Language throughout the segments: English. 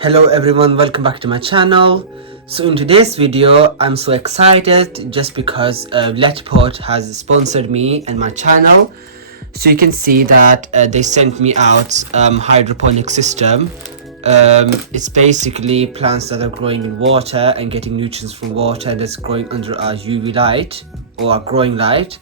Hello everyone, welcome back to my channel. So in today's video I'm so excited just because LetPot has sponsored me and my channel. So you can see that they sent me out hydroponic system. It's basically plants that are growing in water and getting nutrients from water that's growing under a UV light or a growing light.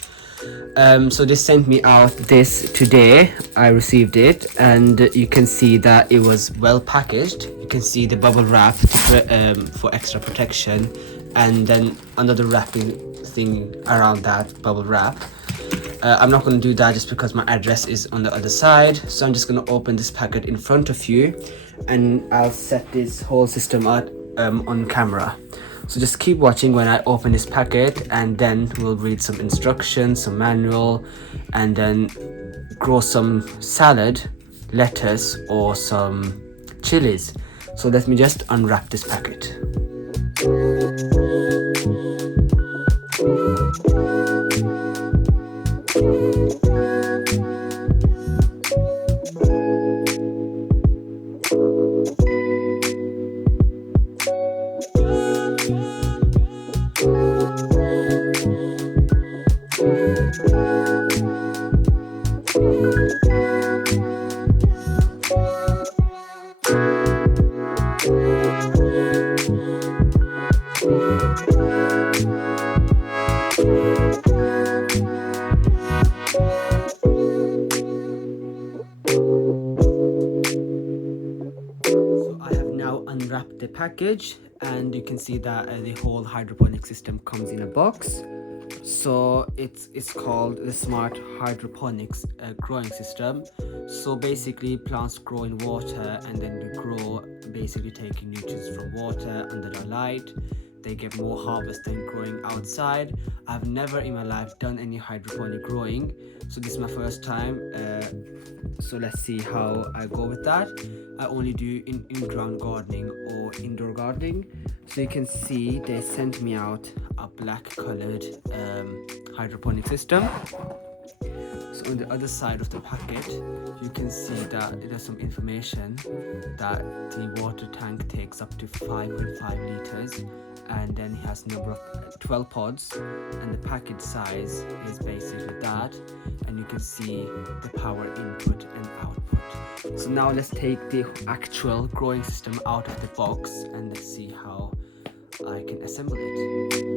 So they sent me out this today. I received it and you can see that it was well packaged. You can see the bubble wrap for extra protection, and then another wrapping thing around that bubble wrap. I'm not going to do that just because my address is on the other side, so I'm just going to open this packet in front of you and I'll set this whole system up on camera. So just keep watching when I open this packet, and then we'll read some instructions, some manual, and then grow some salad, lettuce, or some chilies. So let me just unwrap this packet. Unwrap the package, and you can see that the whole hydroponic system comes in a box. So it's called the Smart Hydroponics growing system. So basically plants grow in water, and then they grow basically taking nutrients from water under the light. They get more harvest than growing outside. I've never in my life done any hydroponic growing, so this is my first time. So let's see how I go with that. I only do in-ground gardening or indoor gardening. So you can see they sent me out a black colored hydroponic system. So on the other side of the packet you can see that there's some information that the water tank takes up to 5.5 liters, and then it has number of 12 pods, and the packet size is basically that, and you can see the power input and output. So now let's take the actual growing system out of the box and let's see how I can assemble it.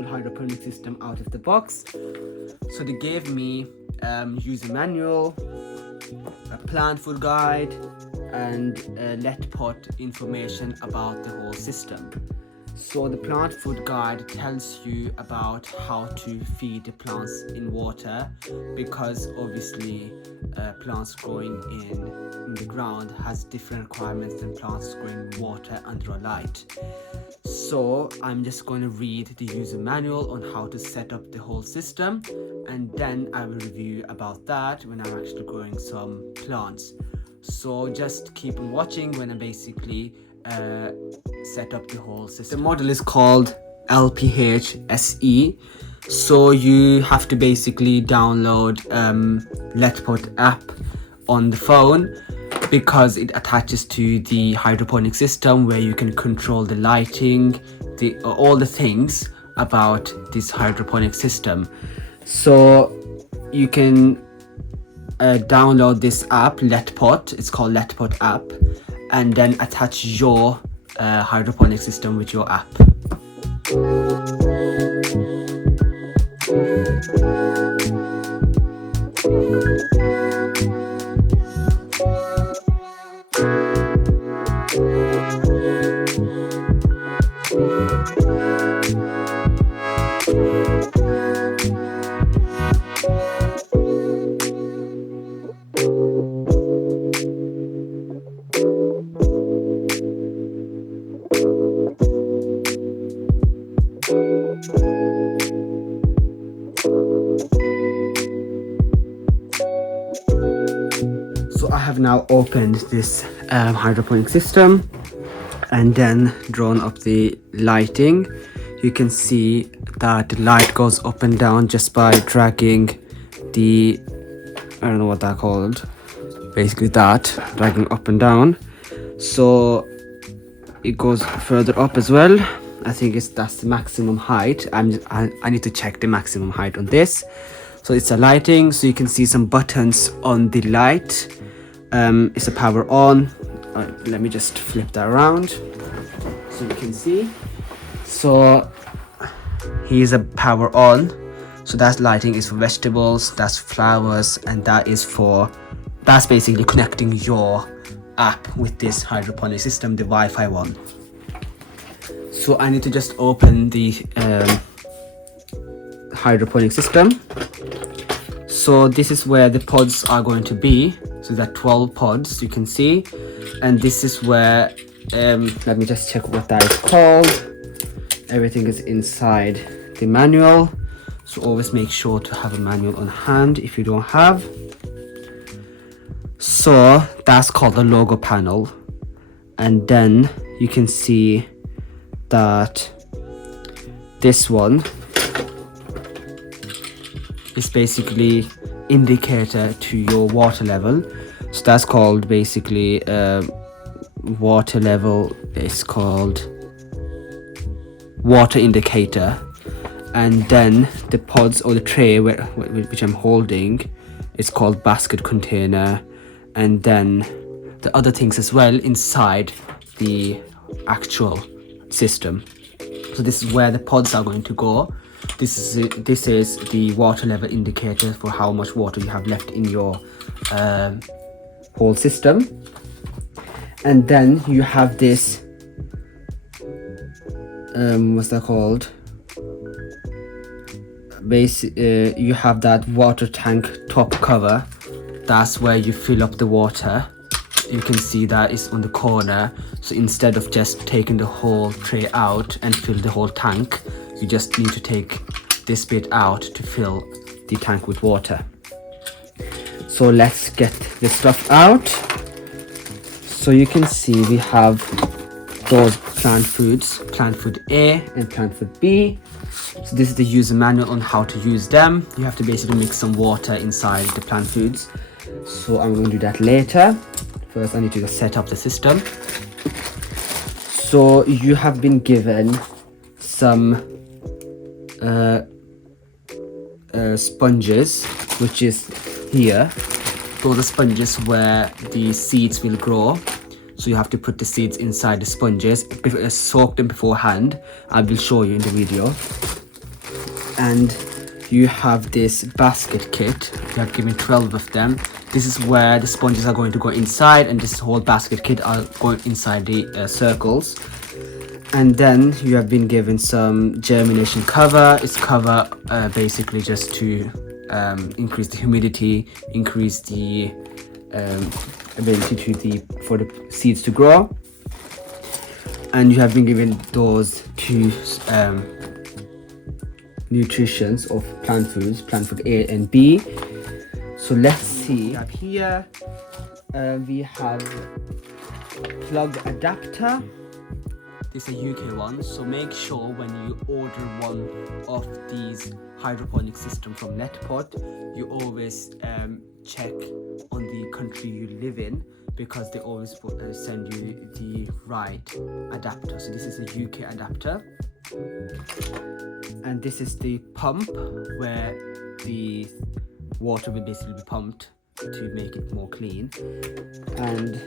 Hydroponic system out of the box. So they gave me user manual, a plant food guide, and LetPot information about the whole system. So the plant food guide tells you about how to feed the plants in water, because obviously plants growing in the ground has different requirements than plants growing in water under a light. So I'm just going to read the user manual on how to set up the whole system, and then I will review about that when I'm actually growing some plants. So just keep on watching when I basically set up the whole system. The model is called LPH SE. So you have to basically download LetPot app on the phone, because it attaches to the hydroponic system where you can control the lighting, all the things about this hydroponic system. So you can download this app, LetPot. It's called LetPot app, and then attach your hydroponic system with your app. So I have now opened this hydroponic system and then drawn up the lighting. You can see that the light goes up and down just by dragging the, I don't know what that called, basically that, dragging up and down. So it goes further up as well. I think that's the maximum height. I need to check the maximum height on this. So it's a lighting, so you can see some buttons on the light. It's a power on. Let me just flip that around so you can see. So here's a power on. So that lighting is for vegetables, that's flowers, and that's basically connecting your app with this hydroponic system, the Wi-Fi one. So I need to just open the hydroponic system. So this is where the pods are going to be. So there are 12 pods, you can see, and this is where let me just check what that is called. Everything is inside the manual, so always make sure to have a manual on hand if you don't have. So that's called the logo panel, and then you can see that this one is basically indicator to your water level. So that's called basically water level is called water indicator. And then the pods or the tray which I'm holding is called basket container. And then the other things as well inside the actual system. So this is where the pods are going to go. This is the water level indicator for how much water you have left in your whole system. And then you have this what's that called? You have that water tank top cover. That's where you fill up the water. You can see that it's on the corner. So instead of just taking the whole tray out and fill the whole tank, you just need to take this bit out to fill the tank with water. So let's get this stuff out. So you can see we have those plant foods, plant food A and plant food B. So this is the user manual on how to use them. You have to basically mix some water inside the plant foods. So I'm going to do that later. First I need to just set up the system. So you have been given some sponges, which is here. Those are sponges where the seeds will grow. So you have to put the seeds inside the sponges, soak them beforehand. I will show you in the video. And you have this basket kit. You have given 12 of them. This is where the sponges are going to go inside, and this whole basket kit are going inside the circles. And then you have been given some germination cover. It's cover basically just to increase the humidity, increase the ability for the seeds to grow. And you have been given those two nutritions of plant foods, plant food A and B. So let's see. Up here we have plug adapter. This is a UK one, so make sure when you order one of these hydroponic system from LetPot, you always check on the country you live in, because they always send you the right adapter. So this is a UK adapter, and this is the pump where the water will basically be pumped to make it more clean. And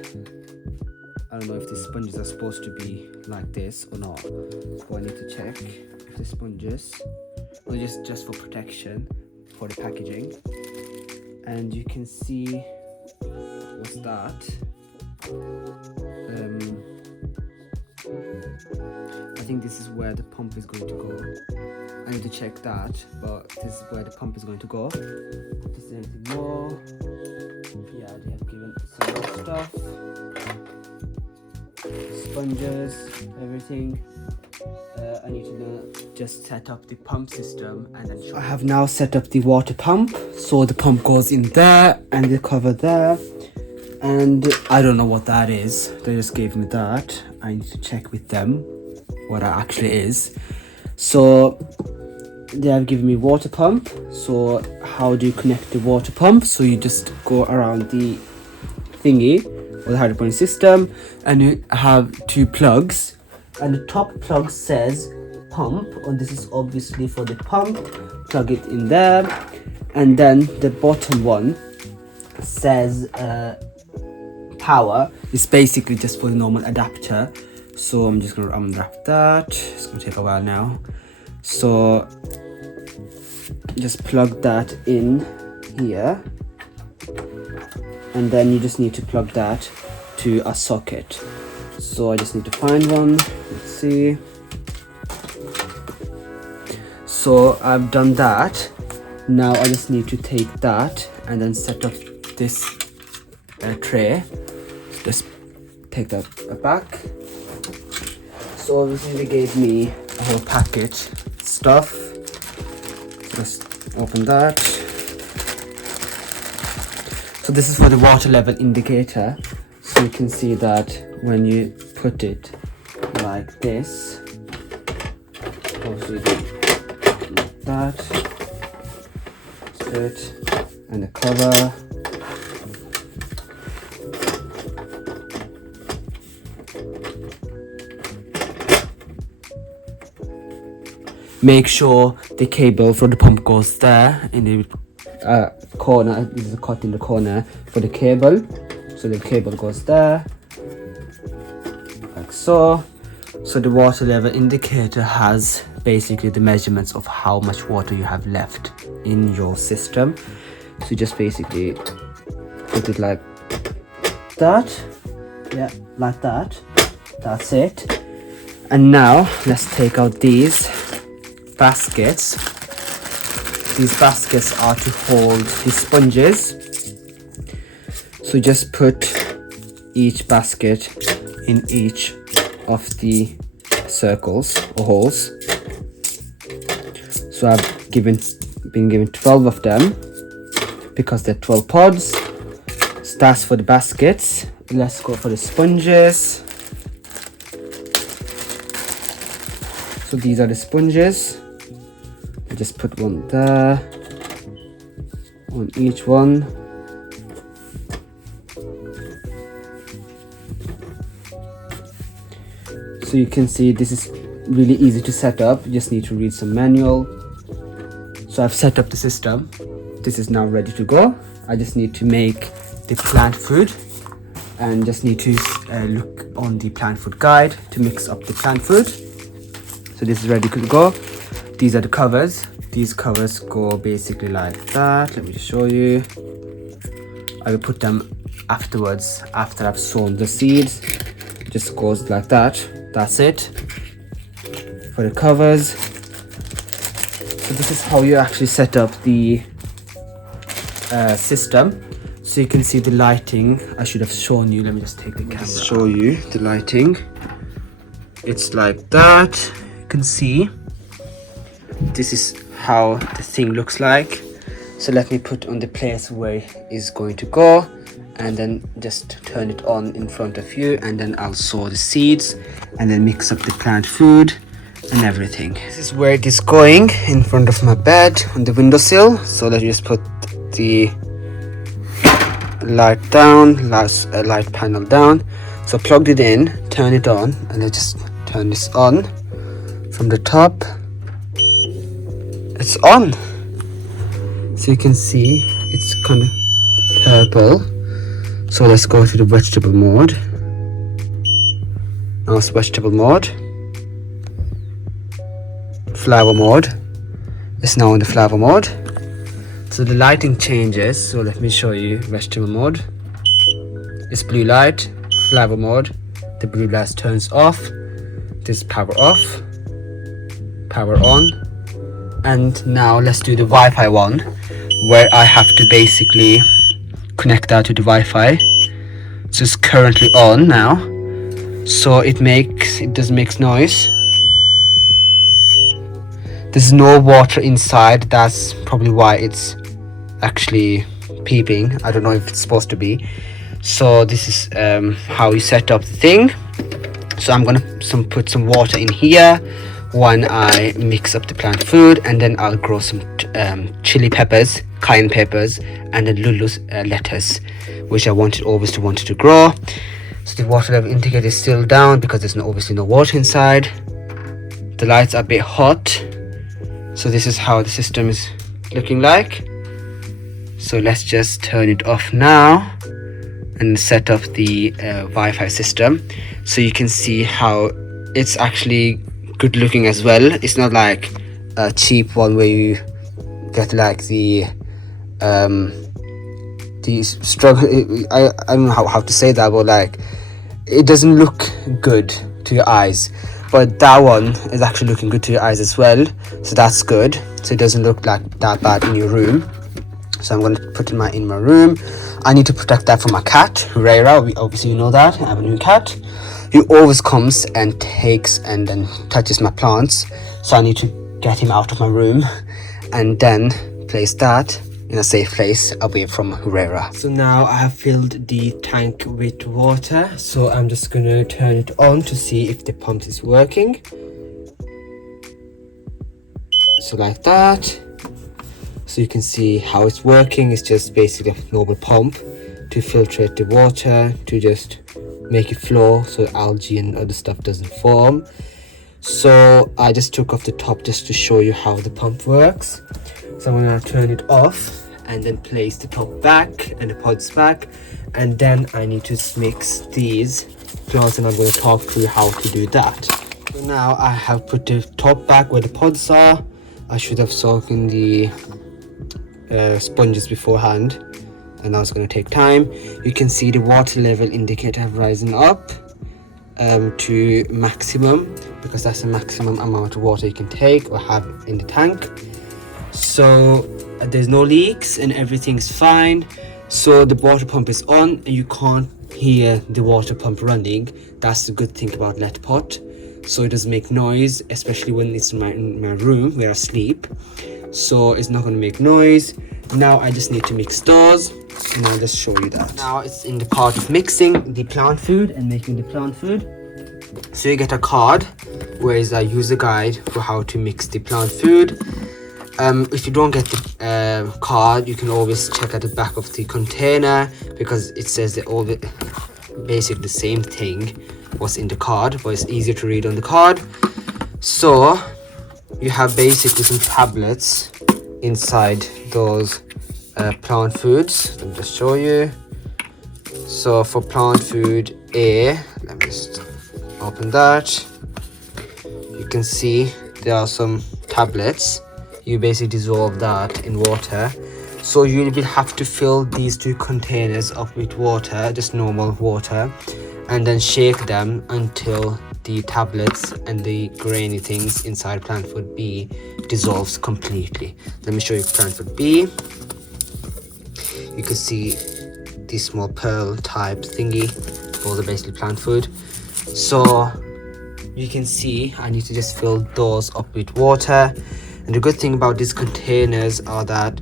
I don't know if the sponges are supposed to be like this or not, so I need to check if the sponges, or just for protection for the packaging. And you can see what's that. I think this is where the pump is going to go. I need to check that, but this is where the pump is going to go. Is there anything more? Yeah, they have given some more stuff. Sponges, everything. I need to just set up the pump system and then I have now set up the water pump. So the pump goes in there and the cover there. And I don't know what that is. They just gave me that. I need to check with them what that actually is. So they have given me water pump. So how do you connect the water pump? So you just go around the thingy or the hydroponic system and you have 2 plugs. And the top plug says pump, and this is obviously for the pump. Plug it in there. And then the bottom one says power. It's basically just for the normal adapter. So I'm just gonna unwrap that. It's gonna take a while now. So just plug that in here, and then you just need to plug that to a socket. So I just need to find one. Let's see. So I've done that. Now I just need to take that and then set up this tray. Just take that back. So obviously they gave me a whole package stuff. Just open that. So this is for the water level indicator. So you can see that when you put it like this, obviously like that, that's it, and the cover. Make sure the cable for the pump goes there in the corner. This is a cut in the corner for the cable. So the cable goes there, like so. So the water level indicator has basically the measurements of how much water you have left in your system. So you just basically put it like that. Yeah, like that. That's it. And now let's take out these baskets. These baskets are to hold the sponges. So just put each basket in each of the circles or holes. So I've been given 12 of them because they're 12 pods. So that's for the baskets. Let's go for the sponges. So these are the sponges. I just put one there on each one. So you can see this is really easy to set up. You just need to read some manual. So I've set up the system. This is now ready to go. I just need to make the plant food and just need to look on the plant food guide to mix up the plant food. So this is ready to go. These are the covers. These covers go basically like that. Let me just show you. I will put them afterwards after I've sown the seeds. It just goes like that. That's it for the covers. So this is how you actually set up the system. So you can see the lighting. I should have shown you. Let me just take the camera. Show you the lighting. It's like that. You can see. This is how the thing looks like. So let me put on the place where it is going to go, and then just turn it on in front of you, and then I'll sow the seeds and then mix up the plant food and everything. This is where it is going, in front of my bed on the windowsill. So let me just put the light down, light panel down. So plugged it in, turn it on, and I just turn this on from the top. It's on. So you can see it's kind of purple. So let's go to the vegetable mode. Now it's vegetable mode. Flower mode. It's now in the flower mode. So the lighting changes. So let me show you vegetable mode. It's blue light. Flower mode. The blue light turns off. This is power off. Power on. And now let's do the Wi-Fi one, where I have to basically connect that to the Wi-Fi. So it's currently on now. So it doesn't make noise. there's no water inside. That's probably why it's actually peeping. I don't know if it's supposed to be. So this is how you set up the thing. So I'm gonna put some water in here when I mix up the plant food, and then I'll grow some chili peppers, cayenne peppers, and then Lulu's lettuce, which I always wanted to grow. So the water level indicator is still down because there's obviously no water inside. The lights are a bit hot, so this is how the system is looking like. So let's just turn it off now and set up the Wi-Fi system, so you can see how it's actually good looking as well. It's not like a cheap one where you get like the struggle. I don't know how to say that, but like it doesn't look good to your eyes, but that one is actually looking good to your eyes as well, so that's good. So it doesn't look like that bad in your room. So I'm going to put it in my room. I need to protect that from my cat, Herrera. Obviously you know that I have a new cat. He always comes and takes and then touches my plants, so I need to get him out of my room and then place that in a safe place away from Herrera. So now I have filled the tank with water, so I'm just going to turn it on to see if the pump is working. So like that. So you can see how it's working. It's just basically a normal pump to filtrate the water, to just make it flow so algae and other stuff doesn't form. So I just took off the top just to show you how the pump works. So I'm going to turn it off and then place the top back and the pods back, and then I need to mix these plants, and I'm going to talk through how to do that. So now I have put the top back where the pods are. I should have soaked in the sponges beforehand, and that's going to take time. You can see the water level indicator have risen up to maximum, because that's the maximum amount of water you can take or have in the tank. So there's no leaks and everything's fine. So the water pump is on and you can't hear the water pump running. That's the good thing about LetPot. So it doesn't make noise, especially when it's in my room where I sleep. So it's not going to make noise. Now I just need to mix those, and I'll just show you that. Now it's in the part of mixing the plant food and making the plant food. So you get a card where is a user guide for how to mix the plant food. If you don't get the card, you can always check at the back of the container, because it says that all the basically the same thing was in the card, but it's easier to read on the card. So you have basically some tablets inside those plant foods. Let me just show you. So for plant food A, let me just open that. You can see there are some tablets. You basically dissolve that in water. So you will have to fill these two containers up with water, just normal water, and then shake them until the tablets and the grainy things inside plant food B dissolves completely. Let me show you plant food B. You can see this small pearl type thingy. Those are basically plant food. So you can see I need to just fill those up with water. And the good thing about these containers are that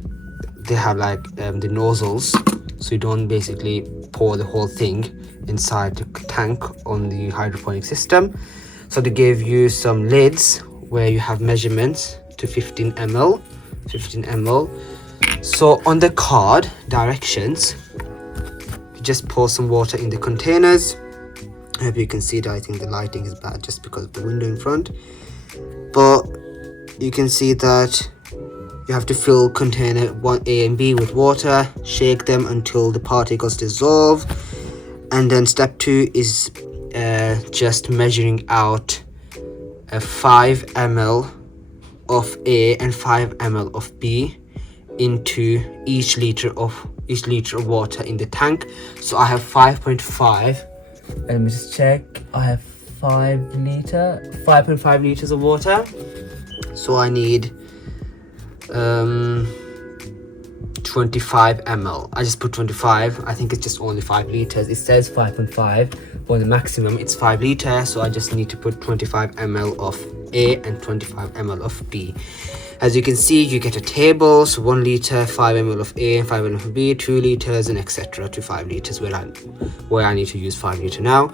they have like the nozzles, so you don't basically pour the whole thing inside the tank on the hydroponic system. So they gave you some lids where you have measurements to 15 ml. So on the card directions, you just pour some water in the containers. I hope you can see that. I think the lighting is bad just because of the window in front, but you can see that you have to fill container 1A and B with water, shake them until the particles dissolve, and then step 2 is just measuring out 5 ml of A and 5 ml of B into each liter of water in the tank. So I have 5.5. Let me just check. I have 5.5 liters of water. So I need 25 ml. I just put 25. I think it's just only 5 liters. It says 5.5, but the maximum it's 5 liters. So I just need to put 25 ml of A and 25 ml of B. As you can see, you get a table, so 1 liter, 5 ml of A and 5 ml of B, 2 liters, and etc. to 5 liters, where I need to use 5 liter now.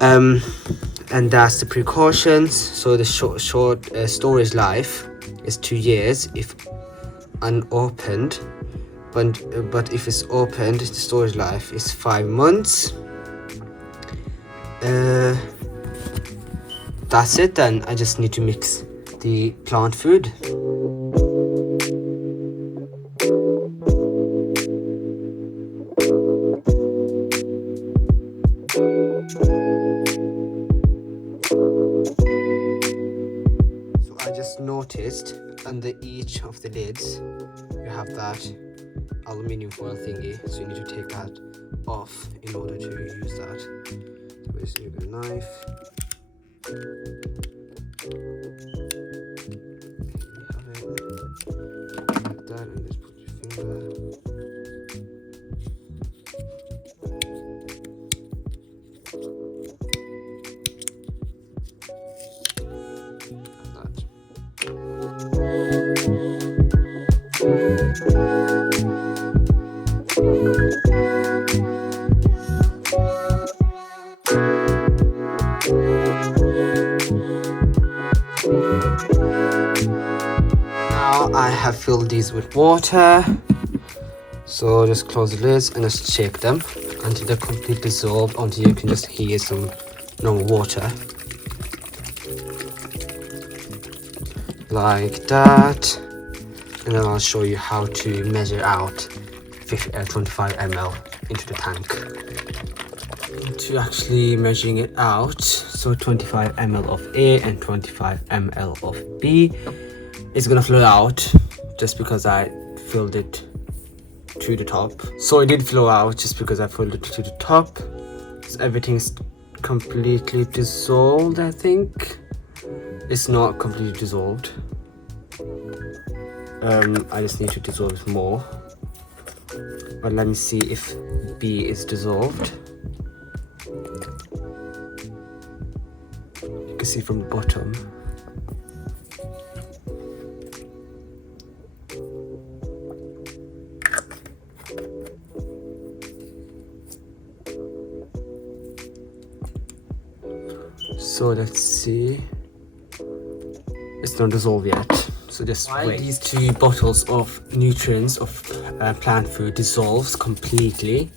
And that's the precautions. So the short storage life is 2 years if unopened, but if it's opened, the storage life is 5 months. That's it then. I just need to mix the plant food. So I just noticed under each of the lids you have that aluminium foil thingy, so you need to take that off in order to use that. So basically you get a knife. Like that, and just put your finger. Like that. Now I have filled these with water, so just close the lids and just shake them until they're completely dissolved, until you can just hear some normal water, like that. And then I'll show you how to measure out 25 ml into the tank. To actually measuring it out, so 25 ml of A and 25 ml of B is gonna flow out just because I filled it to the top. So it did flow out just because I filled it to the top. So everything's completely dissolved. I think it's not completely dissolved. I just need to dissolve it more, but let me see if B is dissolved. You can see from the bottom. So let's see. It's not dissolved yet. So just wait. These 2 bottles of nutrients of plant food dissolves completely,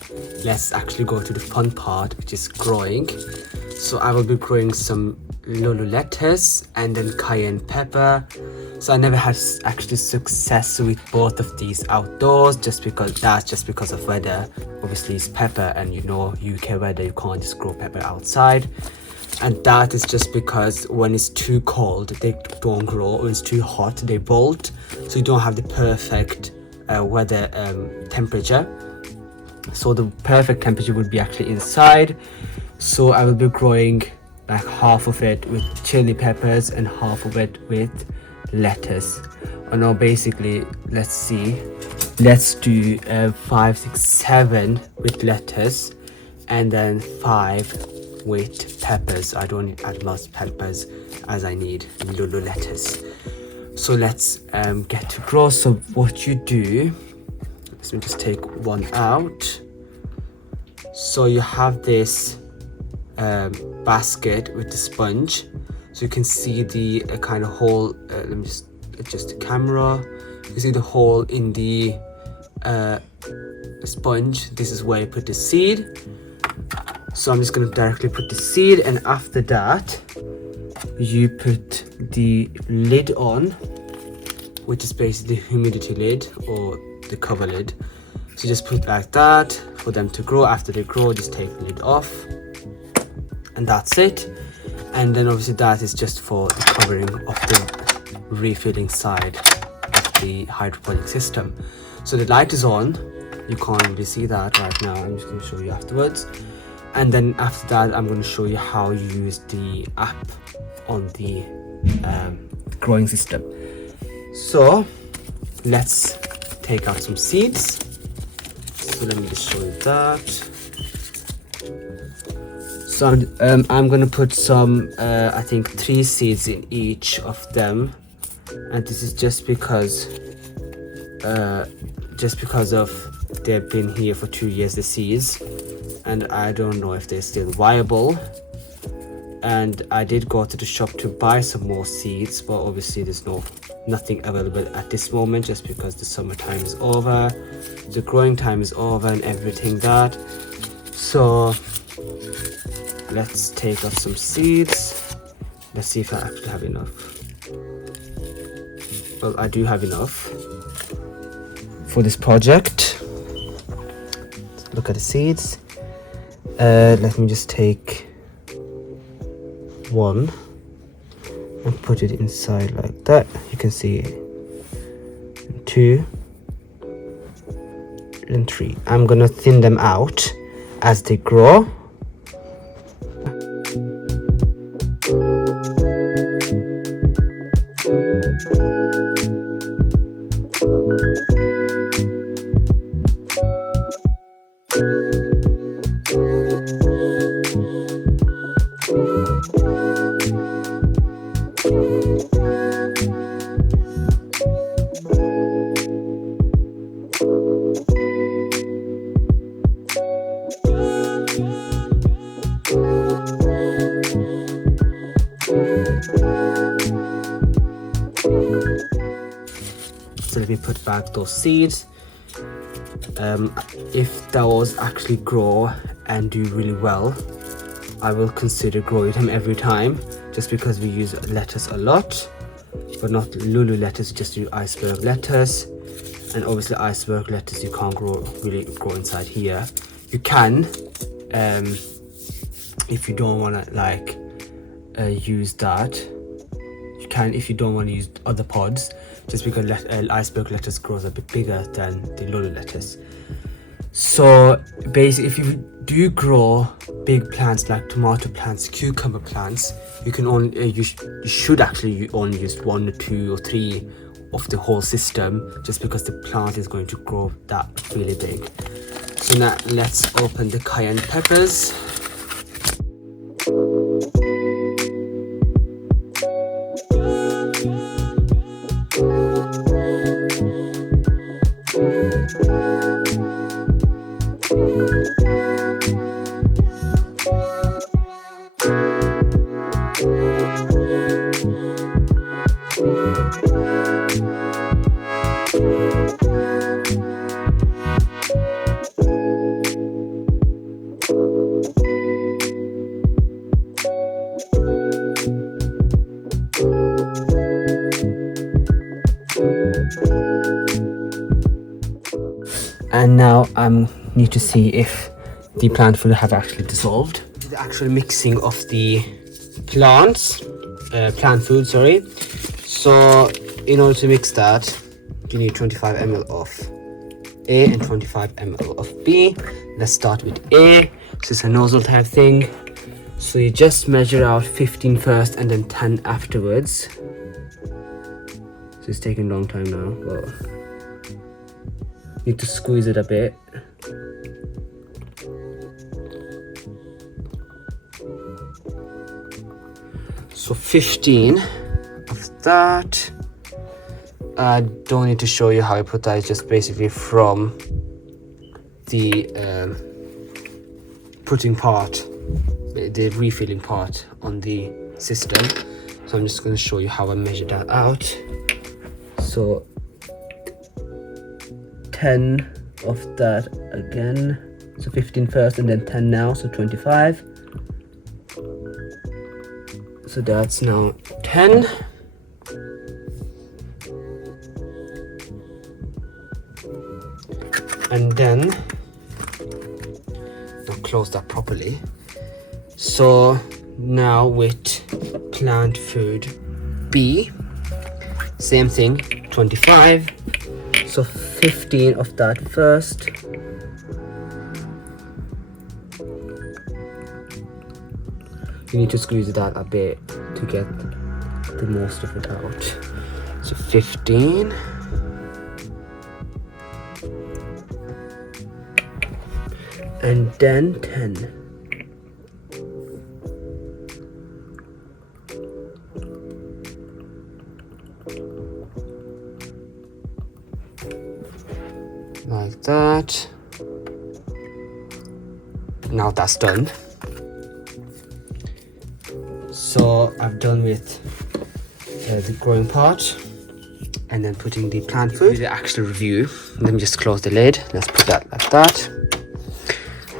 let's actually go to the fun part, which is growing. So I will be growing some lulu lettuce and then cayenne pepper. So I never had actually success with both of these outdoors, just because of weather. Obviously it's pepper, and you know UK weather, you can't just grow pepper outside. And that is just because when it's too cold they don't grow, when it's too hot they bolt, so you don't have the perfect weather temperature. So the perfect temperature would be actually inside. So I will be growing like half of it with chili peppers and half of it with lettuce. Oh no, basically let's do 5, 6, 7 with lettuce and then 5 with peppers. I don't need as much peppers as I need lulu lettuce. So let's get to grow. So what you do, let me just take one out. So you have this basket with the sponge, so you can see the kind of hole. Let me just adjust the camera. You see the hole in the sponge. This is where you put the seed. So I'm just going to directly put the seed, and after that you put the lid on, which is basically the humidity lid or the cover lid. So just put it like that for them to grow. After they grow, just take the lid off, and that's it. And then obviously that is just for the covering of the refilling side of the hydroponic system. So the light is on, you can't really see that right now, I'm just going to show you afterwards. And then after that I'm going to show you how you use the app on the growing system. So let's take out some seeds. So let me just show you that. So So I'm gonna put some I think 3 seeds in each of them, and this is just because of they've been here for 2 years, the seeds, and I don't know if they're still viable. And I did go to the shop to buy some more seeds, but obviously there's nothing available at this moment, just because the summertime is over, the growing time is over and everything that. So let's take off some seeds. Let's see if I actually have enough. Well, I do have enough for this project. Let's look at the seeds. Let me just take one and put it inside like that. You can see 2 and 3. I'm gonna thin them out as they grow. So let me put back those seeds. If those actually grow and do really well, I will consider growing them every time, just because we use lettuce a lot, but not Lulu lettuce, just do iceberg lettuce. And obviously iceberg lettuce you can't really grow inside here. You can if you don't want to like use that. You can if you don't want to use other pods, just because iceberg lettuce grows a bit bigger than the Lulu lettuce. So basically, if you do grow big plants like tomato plants, cucumber plants, you can only you should actually only use 1 or 2 or 3 of the whole system, just because the plant is going to grow that really big. So now let's open the cayenne peppers. And now I need to see if the plant food have actually dissolved. The actual mixing of the plant food, sorry. So in order to mix that, you need 25 ml of A and 25 ml of B. Let's start with A. So it's a nozzle type thing. So you just measure out 15 first and then 10 afterwards. So it's taking a long time now. Well, need to squeeze it a bit. So 15 of that. I don't need to show you how I put that. It's just basically from the putting part, the refilling part on the system. So I'm just going to show you how I measure that out. So 10 of that again, so 15 first and then 10 now, so 25. So that's now 10. And then now close that properly. So now with plant food B, same thing, 25. So 15 of that first. You need to squeeze that a bit to get the most of it out. So 15. And then 10. like that. Now that's done. So I've done with the growing part, and then putting the plant food. The actual review. Let me just close the lid. Let's put that like that.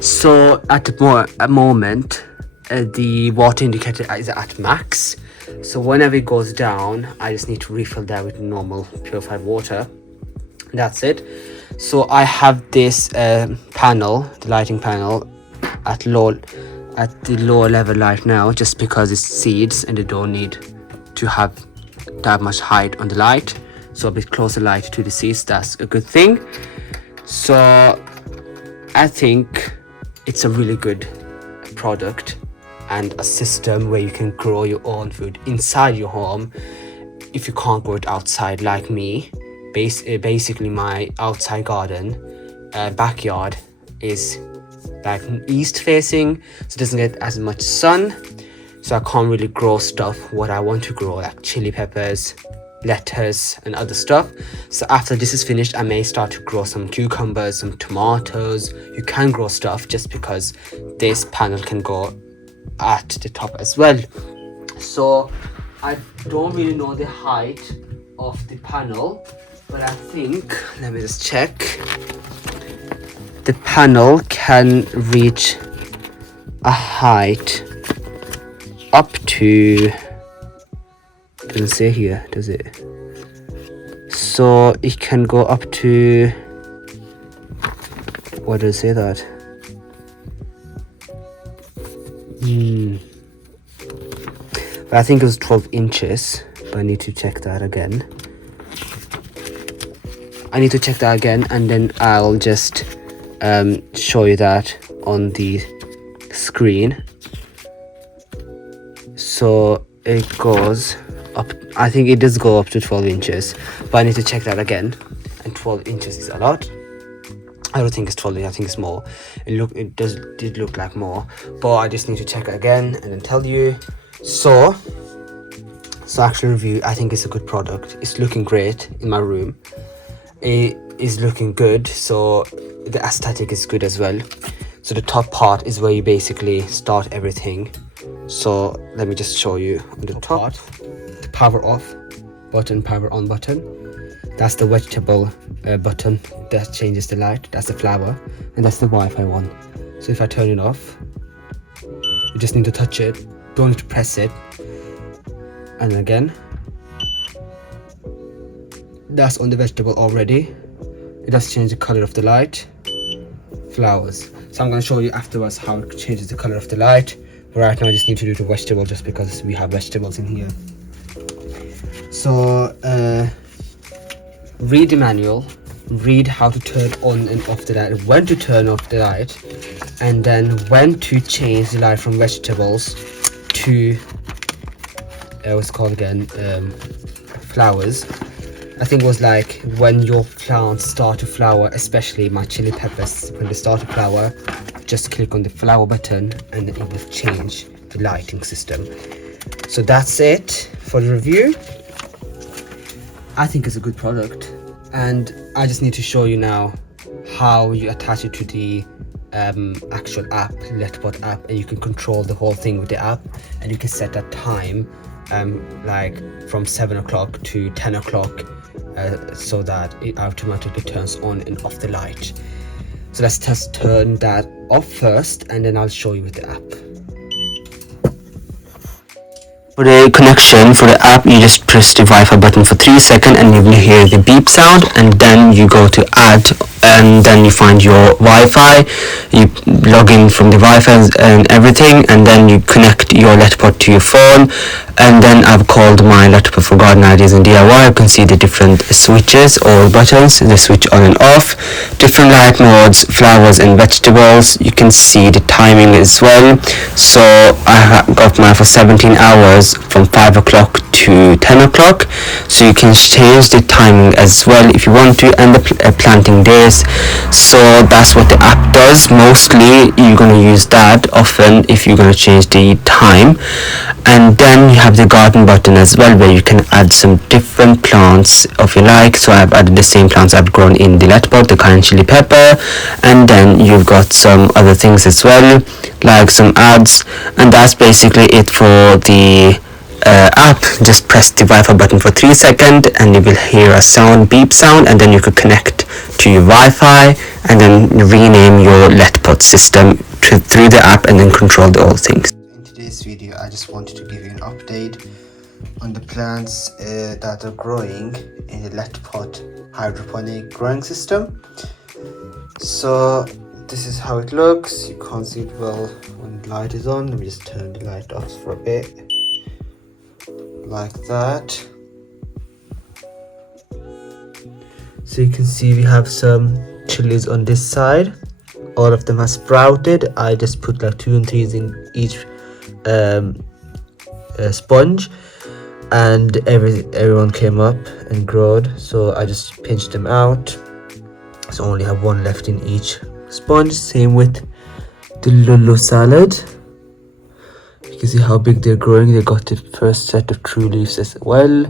So at the moment, the water indicator is at max. So whenever it goes down, I just need to refill that with normal purified water. That's it. So I have this panel, the lighting panel, at the lower level right now, just because it's seeds and they don't need to have that much height on the light. So a bit closer light to the seeds, that's a good thing. So I think it's a really good product and a system where you can grow your own food inside your home if you can't grow it outside like me. Basically my outside garden backyard is like east facing, so it doesn't get as much sun, so I can't really grow stuff what I want to grow, like chili peppers, lettuce and other stuff. So after this is finished, I may start to grow some cucumbers, some tomatoes. You can grow stuff just because this panel can go at the top as well. So I don't really know the height of the panel, but I think, let me just check, the panel can reach a height up to, doesn't say here, does it? So it can go up to, what does it say that? But I think it was 12 inches, but I need to check that again. And then I'll just show you that on the screen. So it goes up, I think it does go up to 12 inches, but I need to check that again. And 12 inches is a lot. I don't think it's 12, I think it's more. It did look like more, but I just need to check it again and then tell you. So actual review, I think it's a good product. It's looking great in my room. It is looking good, so the aesthetic is good as well. So the top part is where you basically start everything. So let me just show you on the top, the power off button, power on button. That's the vegetable button that changes the light. That's the flower, and that's the Wi-Fi one. So if I turn it off, you just need to touch it, don't need to press it, and again, that's on the vegetable already. It does change the color of the light. Flowers. So I'm going to show you afterwards how it changes the color of the light. But right now I just need to do the vegetable just because we have vegetables in here. So read the manual, read how to turn on and off the light, when to turn off the light, and then when to change the light from vegetables to what's called again, flowers. I think it was like when your plants start to flower, especially my chili peppers, when they start to flower, just click on the flower button and then it will change the lighting system. So that's it for the review. I think it's a good product, and I just need to show you now how you attach it to the actual app, LetPot app, and you can control the whole thing with the app, and you can set that time like from 7 o'clock to 10 o'clock so that it automatically turns on and off the light. So let's just turn that off first, and then I'll show you with the app. For the connection for the app, you just press the Wi-Fi button for 3 seconds and you will hear the beep sound, and then you go to add, and then you find your Wi-Fi, you log in from the Wi-Fi and everything, and then you connect your LetPot to your phone. And then I've called my LetPot for garden ideas and DIY. You can see the different switches or buttons, the switch on and off, different light modes, flowers and vegetables. You can see the timing as well. So I got mine for 17 hours from 5 o'clock to 10 o'clock. So you can change the timing as well if you want to, and the planting days days. So that's what the app does. Mostly you're going to use that often if you're going to change the time. And then you have the garden button as well, where you can add some different plants of your like. So I've added the same plants I've grown in the LetPot, the cayenne chili pepper, and then you've got some other things as well, like some ads. And that's basically it for the app. Just press the Wi-Fi button for 3 seconds and you will hear a sound, beep sound, and then you could connect to your Wi-Fi and then rename your LetPot system through the app and then control all things. In today's video, I just wanted to give you an update on the plants that are growing in the LetPot hydroponic growing system. So this is how it looks. You can't see it well when the light is on. Let me just turn the light off for a bit. Like that. So you can see we have some chilies on this side. All of them are sprouted. I just put like 2 and 3 in each sponge, and everyone came up and growed. So I just pinched them out. So I only have 1 left in each sponge. Same with the Lulu salad. You can see how big they're growing. They got the first set of true leaves as well.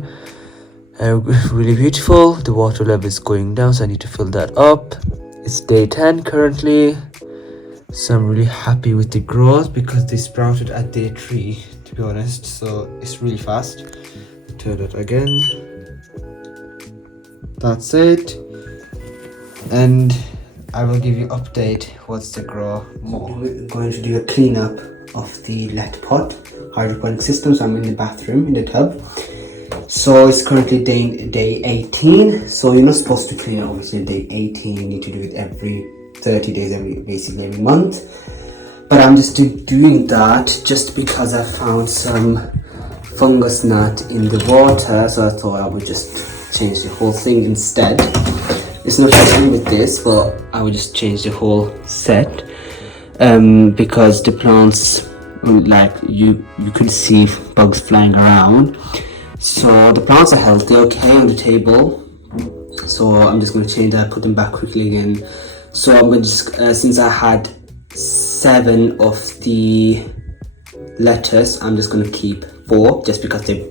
Really beautiful. The water level is going down, so I need to fill that up. It's day 10 currently, so I'm really happy with the growth because they sprouted at day 3, to be honest. So it's really fast. Turn it again. That's it. And I will give you update once they grow more. I'm going to do a cleanup of the LetPot hydroponic system. So I'm in the bathroom in the tub. So it's currently day 18. So you're not supposed to clean it obviously day 18. You need to do it every 30 days, basically every month. But I'm just doing that just because I found some fungus gnat in the water. So I thought I would just change the whole thing instead. It's not to do with this, but I would just change the whole set. Because the plants, like you could see bugs flying around. So the plants are healthy, okay, on the table. So I'm just going to change that, put them back quickly again. So I'm going to just, since I had 7 of the lettuce, I'm just going to keep 4 just because they're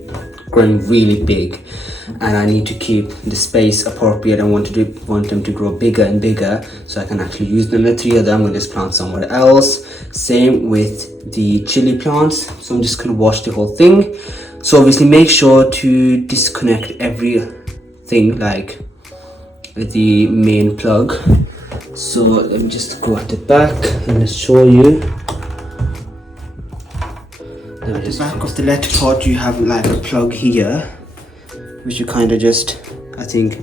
growing really big. And I need to keep the space appropriate. I want them to grow bigger and bigger so I can actually use them. The 3 of them I'm going to just plant somewhere else. Same with the chili plants. So I'm just going to wash the whole thing. So obviously make sure to disconnect everything, like the main plug. So let me just go at the back and just show you. Now at the back of the LetPot you have like a plug here, which you kind of just, I think,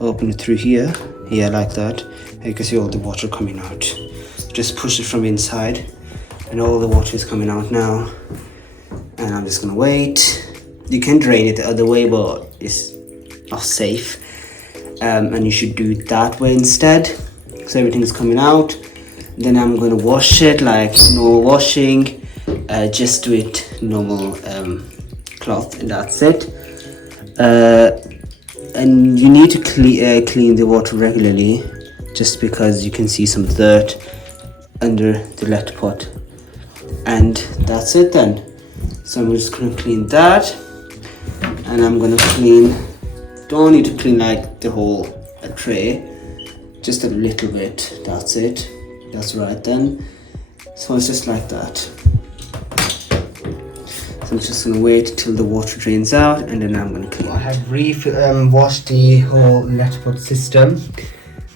open it through here, like that. And you can see all the water coming out. Just push it from inside and all the water is coming out now. And I'm just gonna wait. You can drain it the other way, but it's not safe. And you should do it that way instead. So everything is coming out. Then I'm gonna wash it like normal washing. Just do it normal cloth, and that's it. And you need to clean the water regularly, just because you can see some dirt under the LetPot. And that's it then. So I'm just going to clean that, and I'm going to clean, don't need to clean like the whole tray, just a little bit, that's it. That's right then. So it's just like that. So I'm just going to wait till the water drains out, and then I'm going to clean. I have washed the whole LetPot system,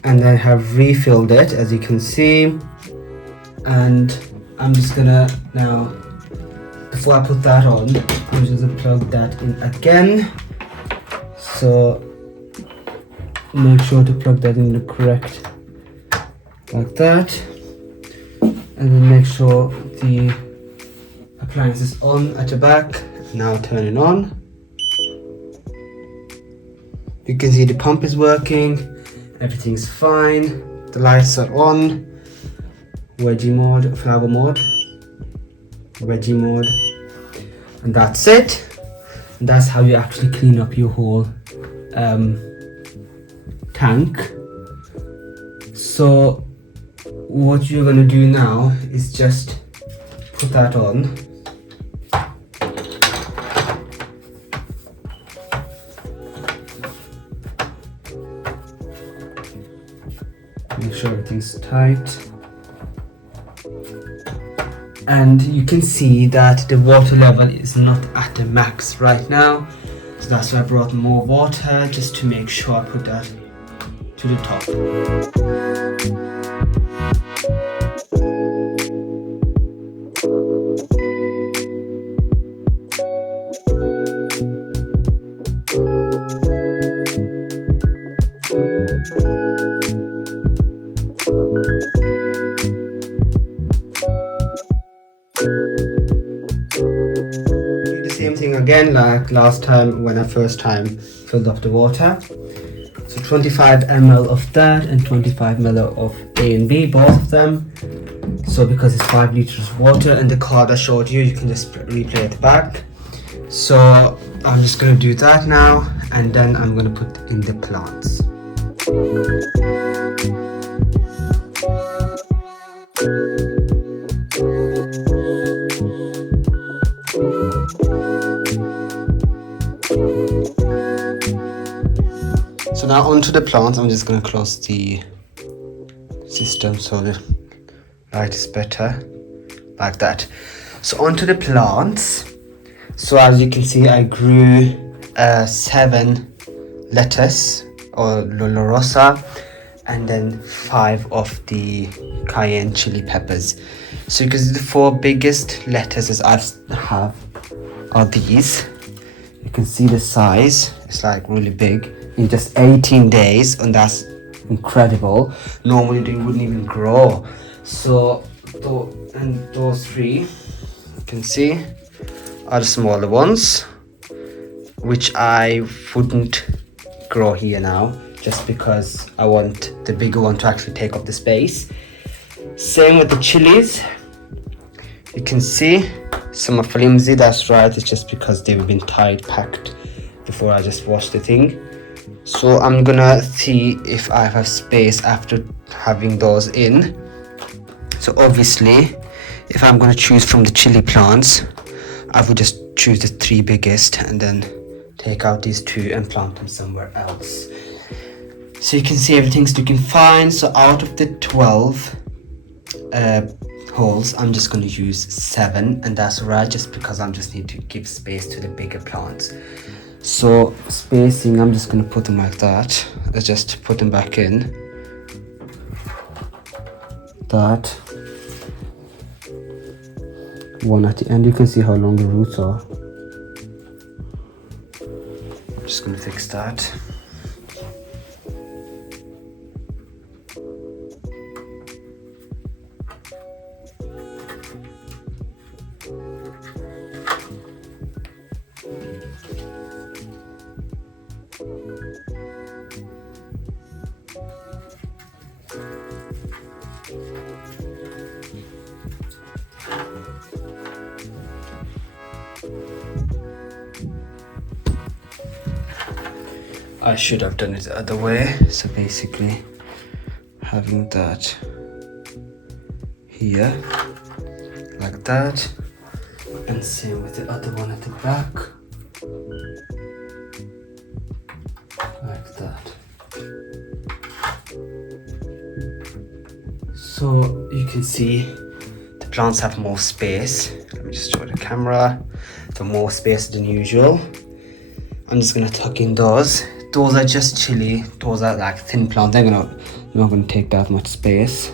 and then have refilled it, as you can see. And I'm just going to now, before I put that on, I'm just going to plug that in again. So make sure to plug that in the correct, like that. And then make sure the appliance is on at the back. Now turn it on. You can see the pump is working, everything's fine. The lights are on. Veggie mode, flower mode, veggie mode, and that's it. And that's how you actually clean up your whole tank. So what you're gonna do now is just put that on. Make sure everything's tight. And you can see that the water level is not at the max right now. So that's why I brought more water, just to make sure I put that to the top. Same thing again like last time when I first time filled up the water. So 25 ml of that and 25 ml of A and B, both of them. So because it's 5 liters of water, and the card I showed you, you can just replay it back. So I'm just going to do that now, and then I'm going to put in the plants. So now onto the plants. I'm just going to close the system so the light is better, like that. So onto the plants. So as you can see, I grew 7 lettuce or Lolo Rosa, and then 5 of the cayenne chili peppers. So you can see the 4 biggest lettuces I have are these. You can see the size, it's like really big in just 18 days, and that's incredible. Normally they wouldn't even grow. So those 3 you can see are the smaller ones, which I wouldn't grow here now, just because I want the bigger one to actually take up the space. Same with the chilies. You can see some are flimsy, that's right, it's just because they've been packed before I just washed the thing. So I'm gonna see if I have space after having those in. So obviously, if I'm gonna choose from the chili plants, I would just choose the 3 biggest and then take out these 2 and plant them somewhere else. So you can see everything's looking fine. So out of the 12 holes, I'm just going to use 7, and that's right, just because I just need to give space to the bigger plants. So spacing, I'm just going to put them like that. I just put them back in. That. One at the end, you can see how long the roots are. I'm just going to fix that. I should have done it the other way. So basically having that here like that, and same with the other one at the back like that. So you can see the plants have more space. Let me just show the camera. The more space than usual. I'm just gonna tuck in those. Those are just chili. Those are like thin plants. They're not gonna take that much space.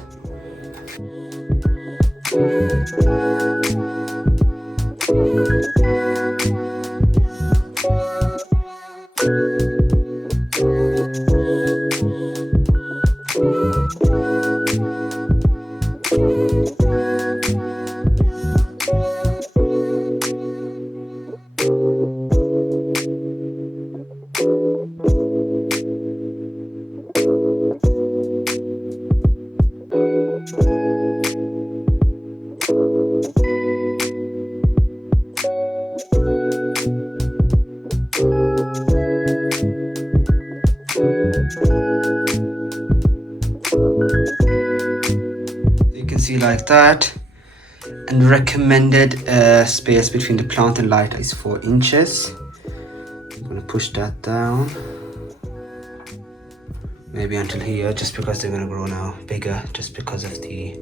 see like that. And recommended space between the plant and light is 4 inches. I'm gonna push that down, maybe until here, just because they're gonna grow now bigger, just because of the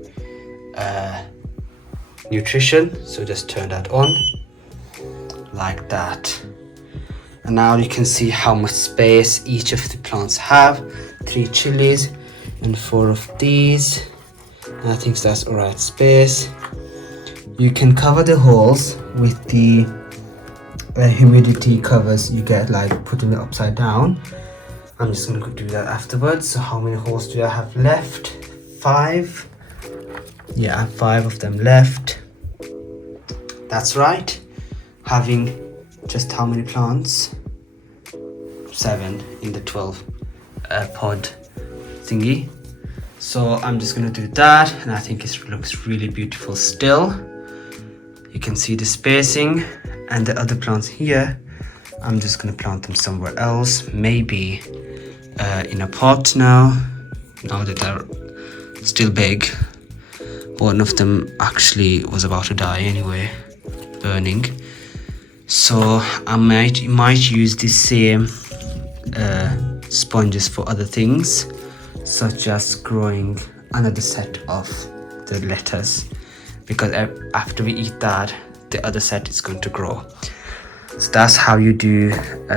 nutrition. So just turn that on like that. And now you can see how much space each of the plants have. 3 chilies and 4 of these. I think that's alright space. You can cover the holes with the humidity covers you get, like putting it upside down. I'm just gonna do that afterwards. So how many holes do I have left? 5. Yeah, I have 5 of them left. That's right. Having just how many plants? 7 in the 12 pod thingy. So I'm just gonna do that, and I think it looks really beautiful still. You can see the spacing, and the other plants here, I'm just gonna plant them somewhere else, maybe in a pot now that they're still big. One of them actually was about to die anyway, burning. So I might use the same sponges for other things, such as growing another set of the lettuce, because after we eat that, the other set is going to grow. So that's how you do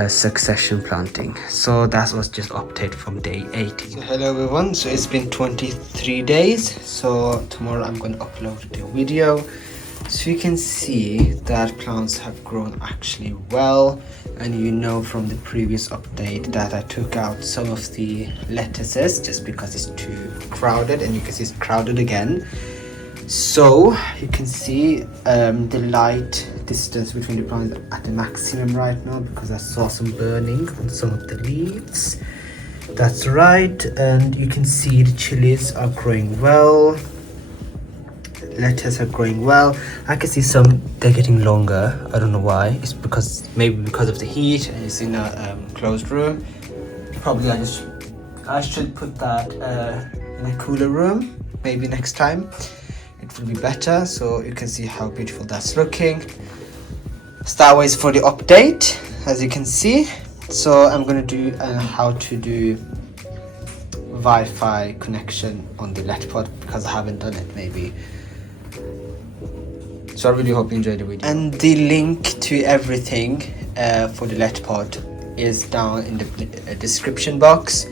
succession planting. So that was just update from day 18. So hello everyone, so it's been 23 days. So tomorrow I'm going to upload the video. So you can see that plants have grown actually well, and you know from the previous update that I took out some of the lettuces just because it's too crowded, and you can see it's crowded again. So you can see the light distance between the plants at the maximum right now, because I saw some burning on some of the leaves. That's right. And you can see the chilies are growing well, lettuce are growing well. I can see some, they're getting longer. I don't know why. It's maybe because of the heat, and it's in a closed room. Probably I should put that in a cooler room maybe next time. It will be better. So you can see how beautiful that's looking. Starways for the update, as you can see. So I'm gonna do how to do Wi-Fi connection on the LetPot, because I haven't done it maybe. So I really hope you enjoyed the video. And the link to everything for the LetPot is down in the description box.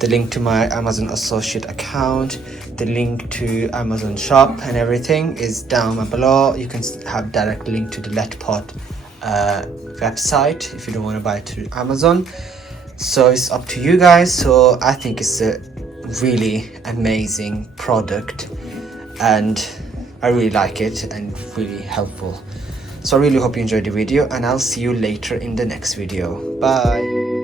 The link to my Amazon associate account, the link to Amazon shop and everything is down below. You can have direct link to the LetPot website if you don't want to buy it through Amazon. So it's up to you guys. So I think it's a really amazing product, and I really like it and really helpful. So I really hope you enjoyed the video, and I'll see you later in the next video. Bye.